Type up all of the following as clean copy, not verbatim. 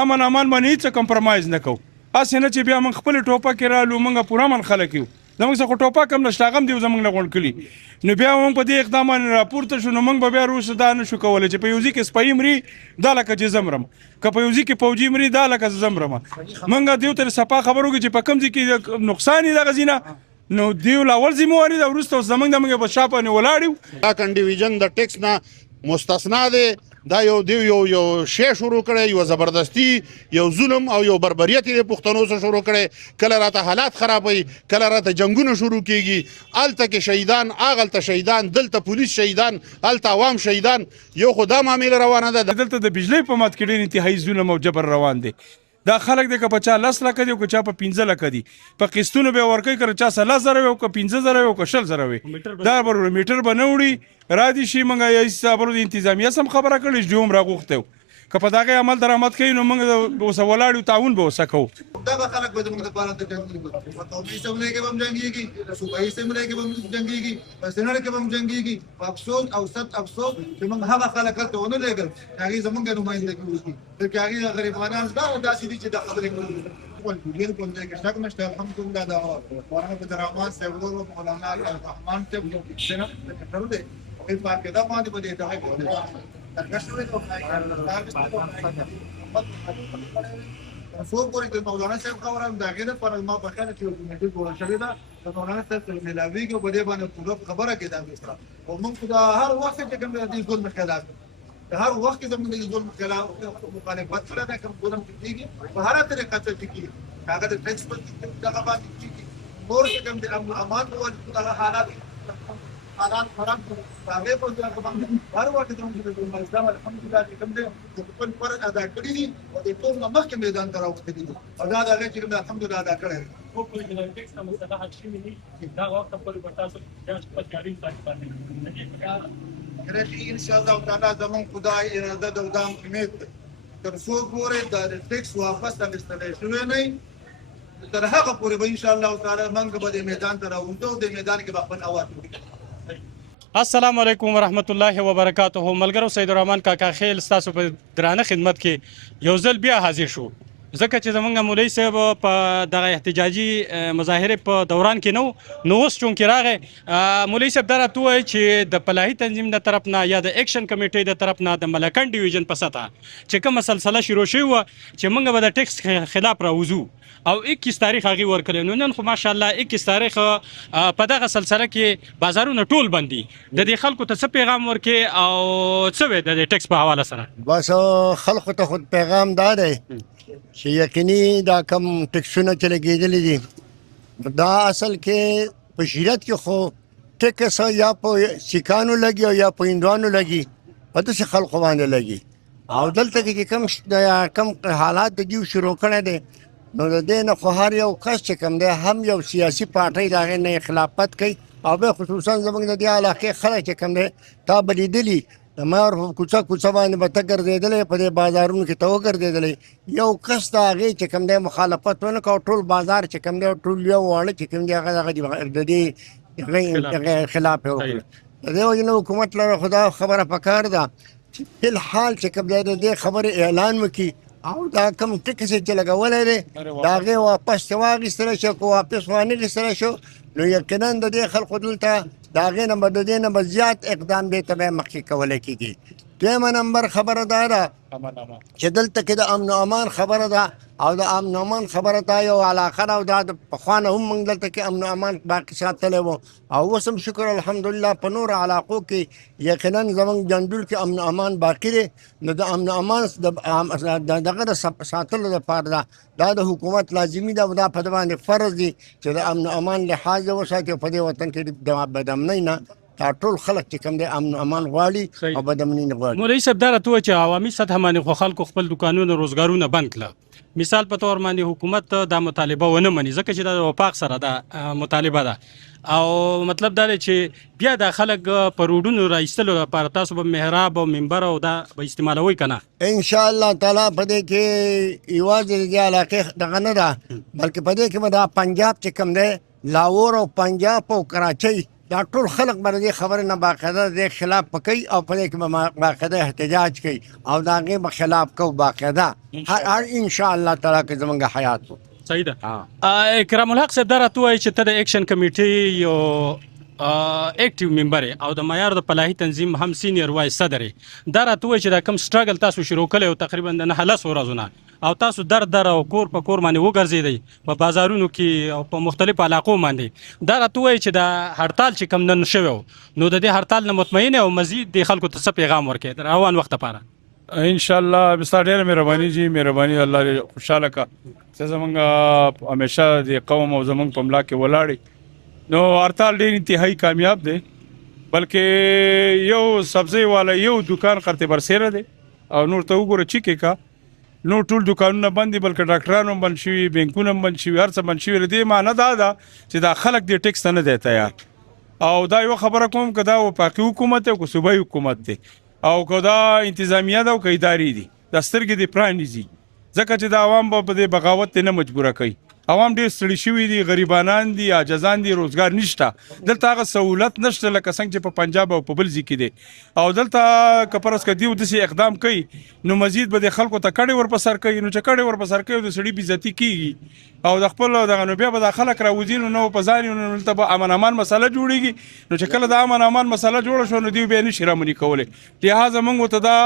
امن امان باندې هیڅ کمپرمایز نه کوو اسې نه چې بیا موږ خپل ټوپک رالو موږ پوره من خلک یو زموږ څخه ټوپک هم نشته هغه هم دی زموږ نه غونډ کړي نو بیا موږ په دې اقدام باندې راپورته شو نو موږ به بیا وروسته دا نشو کولی چې په یو ځای کې سپی مري دا لکه چې زه مرم که په یو ځای کې فوجي مري دا لکه زه مرم موږ دیو ته صفا خبر وکړو چې په کوم ځای کې نقصان یې دغه ځای نه نو دیو لاول ذمواري ده وروسته زموږ د موږ په شا باندې ولاړ یو دا کنډیویژن د ټیکس نه مستثنا دی دا یو شی شروع کړی یو زبردستی یو ظلم او یو بربریت یې پښتنو سره شروع کړی کله راته حالات خرابوي کله راته جنگونه شروع کیږي الته کې شهیدان اغلته شهیدان دلته پولیس شهیدان الته عوام شهیدان یو خو دا معامله روانه ده دلته د بجلی په مات کې ډېر انتهایی ظلم او جبر روان دی دا خلک دی که په چا 10 لکه دی او که چا په 15 لکه دی په قسطونو به ورکوي که چا 10,000 وي او که 15,000 وي او که 20,000 وي دا به میټر به نه وړي را دي شي موږ یې صابرو د انتظامیه سم خبره کړې چې هم راغوښتی که په دغه عمل درآمد کوي نو موږ اوسه ولاړ یو تعاون به ورسره کوو دغه خلک به زموږ دپاره د جنګېږي په قومي اسمبلۍ کې به هم جنګېږي په صوبایي اسمبلۍ کې به هم جنګېږي په سینټ کې به هم جنګېږي په افسوس او صد افسوس چې موږ هغه خلک هلته ونه لېږل چې هغې زموږ نمایندګي وکړي بلکې هغې غریبانان دا داسې دي چې دا خبرې کوي بالکل دې کې شک نشته الحمدلله دا مولانا عبدالرحمن صاحب ورو مولانا الرحمن صاحب څنګه دی په پاک دا باندې به دې ته کوي څو پورې د مولانا صاحب خبره هم د هغې لپاره ما په خیال کې یو کمیټې جوړه شوې ده د مولانا صاحب سره ملاوېږي او په دې باندې پوره خبره کېده سره او موږ خو د هر وخت چې کوم د ظلم خلاف د هر وخت کې زموږ د ظلم خلاف مخالفت کړی ده کوم ظلم کېږي په هره طریقه ته کېږي هغه د ټیکس په دغه باندې کېږي نور چې کوم د امن امان په دغه حالات خراب دي هغې په دغه باندې هر وخت زموږ د اسلام الحمدلله چې کوم دی د خپل فرض ادا کړي دي او د ټول نه مخکې میدان ته راوښتلي دي او دا د هغې چې کوم الحمدلله ادا کړی دی وکړو چې د ټیکس نه مسله حل شوي دي دا وخت پورې به تاسو په جاري ساتي باندې ان شاء الله تعالی زموږ خدای اراده ده او دا امید ده تر څو پورې د ټیکس واپس اخیستلی شوی نه تر هغه پورې به ان شاء الله تعالی موږ به د میدان ته راوځو او د میدان کې به خپل اواز وکړو السلام علیکم ورحمت الله وبرکاته ملګرو سید الرحمن کاکا خیل ستاسو په درانه خدمت کې یو ځل بیا حاضر شو ځکه چې زمونږ مولوي صاحب په دغه احتجاجي مظاهرې په دوران کې نو اوس چونکې راغی مولوي صاحب دا راته ووایي چې د فلاحي تنظیم د طرف نه یا د ایکشن کمیټې د طرف نه د ملکن ډیویژن په سطحه چې کومه سلسله شروع شوې وه چې موږ به د ټیکس خلاف راوځو او 21 تاریخ هغې ورکړی نو نن خو ماشاءالله 21 تاریخ په دغه سلسله کې بازارونه ټول بند دي د دې خلکو ته څه پیغام ورکې او څه وې د ټیکس په حواله سره بس خلکو ته خود پیغام دا دی چې یقیني دا کم ټیکسونه چې لګېدلي دي دا اصل کې په شریعت کې خو ټیکس یا په سیکانو لګي او یا په هندوانو لګي په داسې خلکو باندې لګي او دلته کې کم حالات د دیو شروع کړی دی نو د دې نه خو هر یو کس چې کوم دی هم یو سیاسي پارټۍ د هغې نه خلافت کوي او بیا خصوصا زموږ د دې علاقې خلک چې کوم دی تا به لیدلي د مار په کوڅه باندې به ته ګرځېدلی په دې بازارونو کې ته وګرځېدلی یو کس د هغې چې کوم دی مخالفت ونه کړه ټول بازار چې کوم دی ټول یو واړه چې کوم دی هغه د دې خلاف یې وکړه د دې وجې نه حکومت لره خو دا خبره پکار ده چې فی الحال چې کوم دی د دې خبرې اعلان وکړي او دا کم ټیکس چې لګولی دی د هغې واپس چې واخیستلی شو که واپس وانخیستلی شو نو یقینا د دې خلکو دلته د هغې نه به د دې نه به زیات اقدام دې ته به مخکې کولی کېږي دویمه نمبر خبره دا ده چې دلته کې د امن و امان خبره ده او د امن و امان خبره دا یو علاقه ده او دا د پخوا نه هم موږ دلته کې امن و امان باقي ساتلی و او اوس هم شکر الحمدلله په نورو علاقو کې یقینا زموږ جندول کې امن و امان باقي دی نو د امن و امان دغه د ساتلو دپاره ده دا د حکومت لازمي ده او دا په ده باندې فرض دی چې د امن و امان لحاظ یې وساتي او په دې وطن کې د بدامنۍ نه دا ټول خلک چې کوم دی امن و امان غواړي او بدامنۍ نه غواړي مولوي صاحب دا راته ووایي چې عوامي سطحه باندې خو خلکو خپل دوکانونه روزګارونه بند کړه مثال په طور باندې حکومت دا مطالبه ونه مني ځکه چې دا د وفاق سره دا مطالبه ده او مطلب دا دی چې بیا دا خلک په روډونو را ایستلو لپاره تاسو به محراب او منبر او دا به استعمالوئ که نه ان شاء الله تعالی په دې کې یوازې د دې علاقې دغه نه ده بلکې په دې کې به دا پنجاب چې کوم دی لاهور او پنجاب او کراچۍ دا ټول خلک به د دې خبرې نه باقاعده د دې خلاف کوي او په دې کې به باقاعده احتجاج کوي او د هغې به خلاف کوو باقاعده هر انشاءالله تعالی که زموږ حیات وو صحیح ده. اکرام الحق صاحب دا راته وایي چې ته د اکشن کمیټې یو اکټیو ممبر او د معیار د فلاحي تنظیم هم سینیر وایس صدر دا راته وایي چې دا کوم سټرګل تاسو شروع کړی او تقریبا د 9 ورځو او تاسو در او کور په کور باندې وګرځېدئ په بازارونو کې او په مختلفو علاقو باندې دا راته وایي چې دا هړتال چې کوم نن شوی نو د دې هړتال نه مطمئن او مزید د خلکو ته څه پیغام ورکړي د روان وخت لپاره؟ ان شاء الله بستا ډېره مهرباني جی مهرباني الله دې خوشاله کا چې زمونږ همیشه د قوم او زمونږ په ملا کې ولاړې نو هړتال ډېر انتهایی کامیاب دی بلکې یو سبزی والا یو دکان قرته برسېره دی او نور ته وګوره چې کا نو ټول دکانونه بند دي بلکې ډاکټرانو بند شوي بینکونه بند شوي هر څه بند شوي دې معنی دا ده چې دا خلک د ټیکس ته نه دی تیار او دا یو خبره کوم که دا وفاقي حکومت دی او که صوبایي حکومت دی او که دا انتظامیه ده او که ادارې دي دا سترګې دې پرانیزي ځکه چې دا عوام به په دې بغاوت نه مجبوره کوي عوام ډېر ستړي شوي دي غریبانان دي عاجزان دي روزګار نشته دلته هغه سهولت نشته لکه څنګه چې په پنجاب او په بل ځای کې دی او دلته که فرض کړه دیو داسې اقدام کوي نو مزید به د خلکو ته کډې ورپسر کوي نو چې کډې ورپسر کوي د سړي بېزتي کېږي او د خپل دغه نو بیا به دا خلک راوځي نو په ځان نو دلته به امن امان مسله جوړېږي نو چې کله د امن امان مسله جوړه شو نو دیو بیا نشي رامنې کولی لهذا موږ ورته دا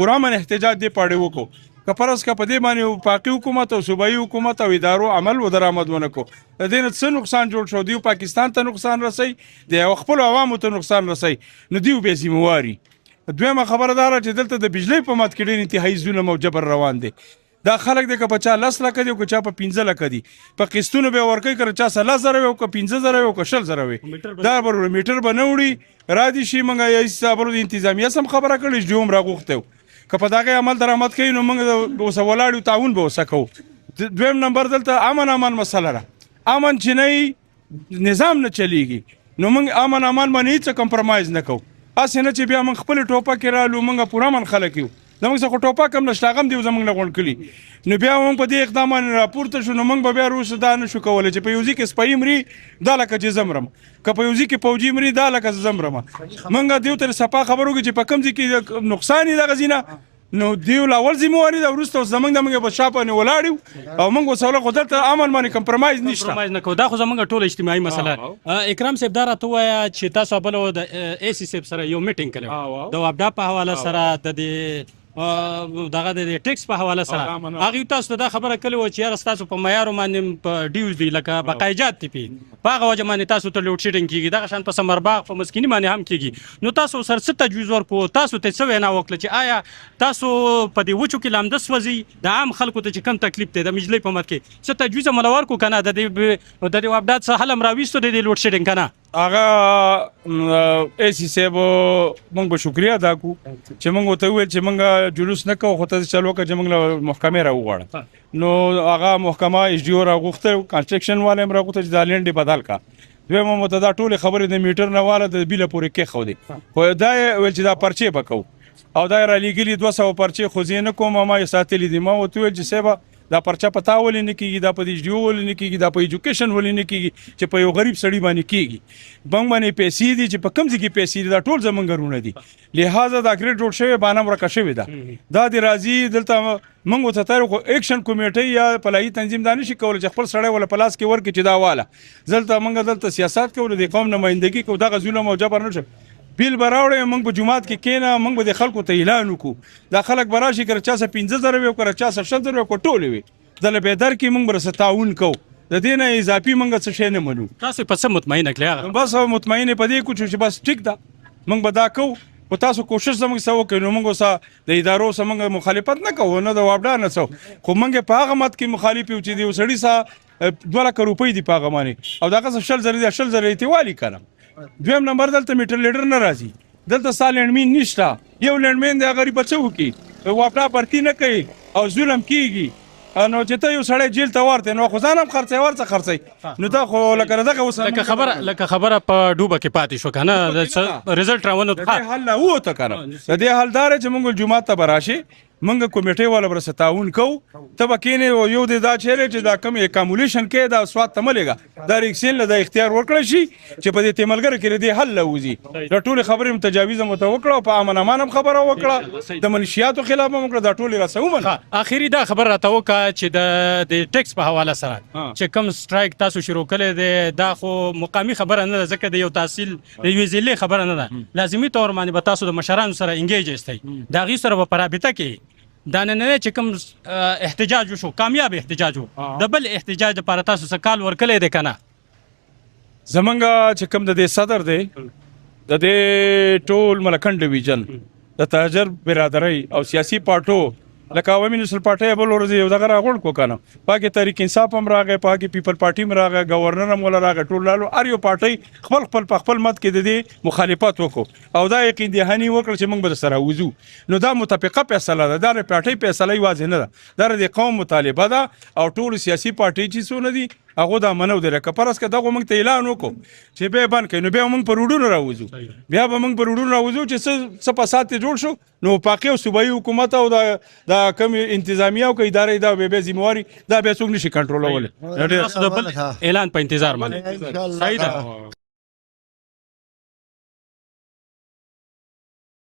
پوره امن احتجاج دې پاړې وکړو که فرض که په دې باندې وفاقي حکومت او صوبایي حکومت او ادارو عمل و درآمد ونه کو د دې نه څه نقصان جوړ شو دیو پاکستان ته نقصان رسي د خپل عوامو ته نقصان رسي نو دیو به ذمہواري دویمه خبره دا چې دلته د بجلی په مات کې ډېر انتهایی ظلم او جبر روان دی دا خلک د که په چا 10 لکه دي او که چا په 15 لکه دي په قسطونو به ورکوي که چا 10,000 او که 15,000 او که 10,000 دا به میټر به نه وړي را دي شي موږ یې صبر د انتظامیه سم خبره کړې چې دوم راغوښته که په دغه عمل درآمد کوي نو موږ اوسه ولاړو تعاون به وسه کوو دویم نمبر دلته امن مسله ده امن چې نه نظام نه چلیږي نو موږ امن باندې هیڅ کمپرمایز نه کوو اسې نه چې بیا موږ خپل ټوپک رالو موږ پوره من خلک یو زموږ څخه ټوپک هم نشته هغه هم دی زموږ نه غونډ کړي نو بیا موږ په دې اقدام باندې راپورته شو نو موږ به بیا روسه دا نه شو کولی چې په یو ځای کې سپی مري دا لکه چې زمرم که په یو ځای کې فوجي مري دا لکه زمرم موږ دیو ته صفا خبر وکړو چې په کوم ځای کې نقصان یې دغه ځینه نو دیو لاول ذمہواري دا وروسته زمونږ د موږ په شاپه نه ولاړو او موږ وسوله خو دلته امن باندې کمپرمایز نشته کمپرمایز نه کوو دا خو زمونږ ټول اجتماعي مسله اکرام صاحب دا راته ووایه چې تاسو بل د اے سی صاحب سره یو میټینګ کړی د وابډا په حواله سره د دې دغه د ټیکس په حواله سره هغه تاسو دا خبره کړې و چې یار تاسو په معیار باندې په ډیوز دی لکه بقایجات دی په هغه وجه باندې تاسو ته لوډ شیډینګ کیږي دغه شان په سمرباغ په مسکینی باندې هم کیږي نو تاسو سره څه تجویز ورکو تاسو ته څه وینا وکړه چې آیا تاسو په دې وچو کې لامده سوځي د عام خلکو ته چې کم تکلیف دی د مجلې په مت کې څه تجویز ملور کو کنه د دې وابدات څه حل مراويستو د لوډ شیډینګ کنه هغه اسی صاحب موږ به شکریا ادا کو چې موږ ته ویل چې موږ جلوس نه کوو خو ته چلو که چې موږ محکمې راوغواړه نو هغه محکمه ایچ ډي او راغوښته کنسټرکشن والے هم راغوښته چې دا لینډ بدل کا دویمه مو ته دا ټولې خبرې د میټر نه واله د بیله پورې کېښودې خو دا یې ویل چې دا پرچې به کوو او دا یې رالیږلي 200 پرچې خو زه نه کوم ما یې ساتلي دي ما ورته ویل چې صاحبه دا پرچه په تا ولې نه کېږي دا په ایچ ډي او ولې نه کېږي دا په ایجوکیشن ولې نه کېږي چې په یو غریب سړي باندې کېږي بنک باندې پیسې دي چې په کوم ځای کې پیسې دي دا ټول زموږ غرونه دي لهذا دا ګریډ جوړ شوی بانه ورکه شوې ده دا د راځي دلته موږ ته تر اکشن کمیټې یا فلاحي تنظیم دا نشي کولی چې خپل سړی ولا پلاس کې ورکړي چې دا واله دلته موږ دلته سیاست کوو د قوم نمایندګي کوو دغه ظلم او جبر نه شي بیل براوړې موږ په جمعات کې کېنه موږ به د خلکو ته اعلان وکړو دا خلک به راشي که چا څه 15,000 وي او که چا څه 6,000 وي او ټولې وي د لبیدر کې موږ به تعاون کوو د دې نه اضافي موږ څه شی نه منو تاسو په څه مطمئنه کړئ بس مطمئنه په دې کوو چې بس ټیک ده موږ به دا کوو او تاسو کوشش زموږ سره وکړئ نو موږ سره د ادارو سره موږ مخالفت نه کوو نه د وابډا نه څو خو موږ په هغه مت کې مخالف یو چې دی سړی سره 2 لک روپۍ دی په هغه باندې او دغه 10,000 دی والی کړم دویم نمبر دلته میټر لیډر نه راځي دلته سالنډمین نشته یو لنډمین د غریب بچو کې وابډا پرتی نه کوي او ظلم کیږي نو چې ته یو سړی جیل ته ورته نو خو ځان هم خرڅي نو دا خو لکه دغه اوس لکه خبره په ډوبه کې پاتې شو کنه رزلټ راونه د حل نه وته کنه د دې حل دار چې موږ جمعه ته براشي منګه کمیټې والا بر ستاون کو ته بکینه یو د دا چیرې چې دا کم اکامولیشن کې دا سواد تملېګا دا ریکسین له اختیار ورکړل شي چې په دې تملګر کې دې حل لوزي دا ټول خبرې متجاوز متوکړه په امن امان خبره وکړه د منشياتو خلاف هم وکړه دا ټول رسومه اخیری دا خبر راته وکړه چې د ټیکس په حواله سره چې کم سټرایک تاسو شروع کړی دی دا خو مقامی خبره نه ده ځکه د یو تحصیل د یوې ضلع خبره نه ده لازمي طور باندې به تاسو د مشرانو سره انګیج استئ د هغې سره به په رابطه کې دا نننی چې کوم احتجاج وشو کامیاب احتجاج و د بل احتجاج لپاره تاسو څه کال ورکړی دی که نه زمونږ چې کوم د دې صدر دی د دې ټول ملکنډ ډیویژن د تاجر برادرۍ او سیاسي پارټو لکه عوامي نسل پارټي بل ورځ یو دغه راغون کو کنه پاکي تحریک انصاف هم راغی پاکي پیپل پارټي هم راغی گورنر هم ولا راغی ټول لالو ار یو پارټي خپل مت کې د دې مخالفت وکړو او دا یقین دهاني وکړ چې موږ به سره وځو نو دا متفقه فیصله ده دا پارټي فیصله واضح نه ده دا د قوم مطالبه ده او ټول سیاسي پارټي چې څونه دي هغه دا منو دی که پرس که دغه موږ ته اعلان وکړو چې به باندې کینو به موږ پر وډونو راوځو بیا به موږ پر وډونو راوځو چې څه فساد جوړ شو نو پاکي او صوبایي حکومت او دا کم انتظامیه او ادارې دا به ذمہواری دا به څوک نشي کنټرولول اعلان په انتظار باندې ان شاء الله صحیح ده